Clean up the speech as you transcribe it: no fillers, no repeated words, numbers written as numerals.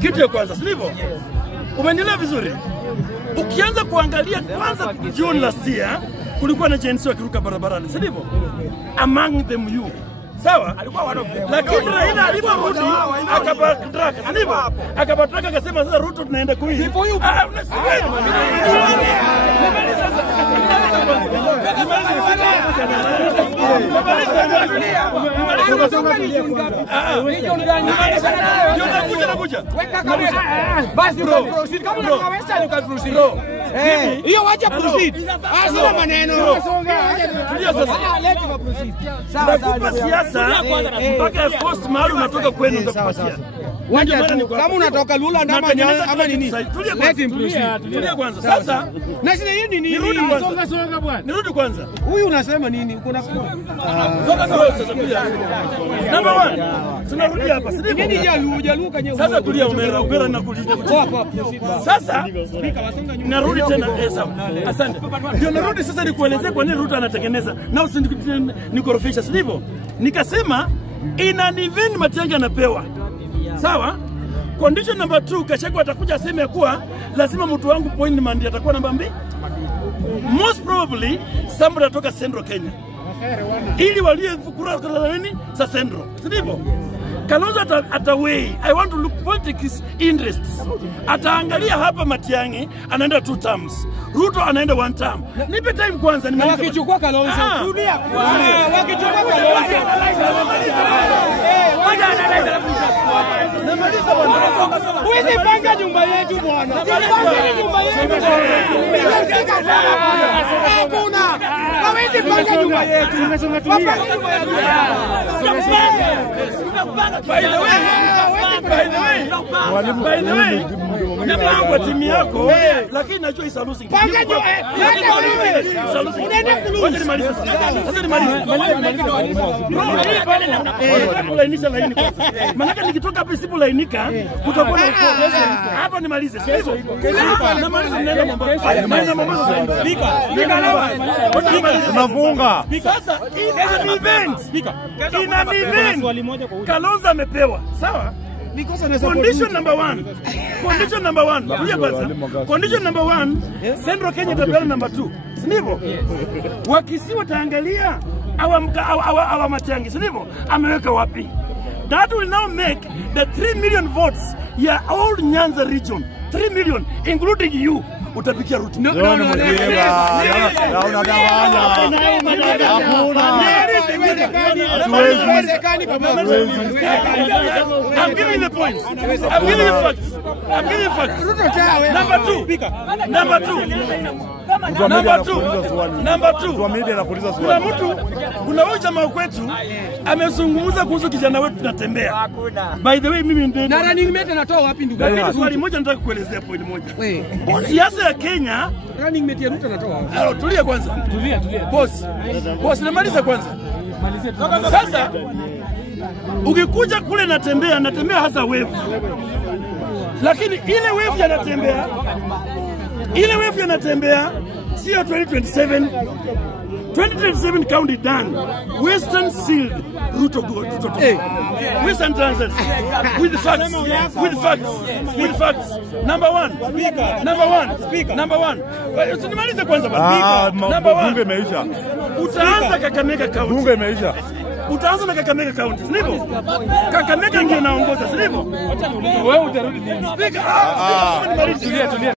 Kitu ya kwanza, sivyo? Umenielewa vizuri? Ukianza kuangalia kwanza June last year kulikuwa na jensi wakiruka barabarani, sivyo? Among them you. Sawa? Lakini Raila aliporudi akabatraka, sivyo? Akabatraka akasema sasa Ruto tunaenda kuishi. Hiyo wacha proceed. Asina maneno. Tulia sasa. Nakupa siasa mpaka post mahali unatoka kwenu ndakupatia. Kama unatoka Lula ndama ama nini? Let him proceed. Tulia kwanza. Sasa na sina hii nini? Nirudi kwanza. Songa bwana. Nirudi kwanza. Huyu unasema nini? Kuna songa sasa tulia. Number 1. Tunarudi hapa. Sisi nini jalu kanye. Sasa tulia Umera nakuuliza. Sasa narudi tena Esa. Asante. Ndio narudi sasa nikuelezee kwa nini Ruto anatengeneza. Na usinikorofisha, sivyo? Nikasema inaniveni Matiang'i anapewa. Sawa? Condition number 2, Gachagua atakuja aseme kuwa lazima mtu wangu point mandi atakuwa namba 2. Most probably somebody atoka Central Kenya. Ili waliyekura nini sa Central. Sivyo? Kalonzo ataway. I want to look politics interests. Ataangalia hapa Matiang'i anaenda 2 terms. Ruto anaenda 1 term. Nipe time kwanza nimalize. Wakichukua Kalonzo. Tulia kwanza. Wakichukua Kalonzo. Namaliza bwana. Uweze panga nyumba yetu bwana. Panga nyumba yetu. Hakuna. Hawezi panga nyumba yetu. Tumesonga tulia. By the way, nimepanga timu yako, lakini najua isa losing. Panga nyumba. Unaenda kulose. Nimalize. Sasa nimalize. Kulainisha laini kwanza. Maana nikitoka hapa isipo lainika kutakuwa na uko. Hapa nimalize. Sio? Namaliza nenda Mombasa. Tunafunga. Sasa in an event Kalonzo amepewa. Sawa? Condition number 1. Condition number 1. Tulia kwanza. Condition number 1, Central Kenya itapewa number 2. Sivyo? Wakisi wataangalia awa Matiang'i, sivyo? Ameweka wapi? That will now make the 3 million votes ya all Nyanza region. 3 million including you. Utapikia Ruto. No. I'm giving the points. I'm giving you facts. Number 2. Kuna huyu jamaa kwetu amezungumza kuhusu kijana wetu tunatembea. By the way mimi ndio. Na running mate anatoa wapi ndugu? Swali moja nataka kuelezea point moja. Siasa ya Kenya, running mate ya Ruto anatoa wapi? Tulia kwanza. Tulia. Boss namaliza kwanza. Sasa ukikuja kule natembea hasa wave. Lakini ile wave yanatembea sio 2027. 2027 count it done. Western sealed Ruto go. Western Transit with facts. Number 1. Usinimalize kwanza bwana. Number 1. Bunge imeisha. Utaanza Kakamega County. Bunge imeisha. Utaanza na Kakamega County, sivyo? Kakamega ndio inaongoza, sivyo? Wewe utarudi nini? Speaker. Tulia.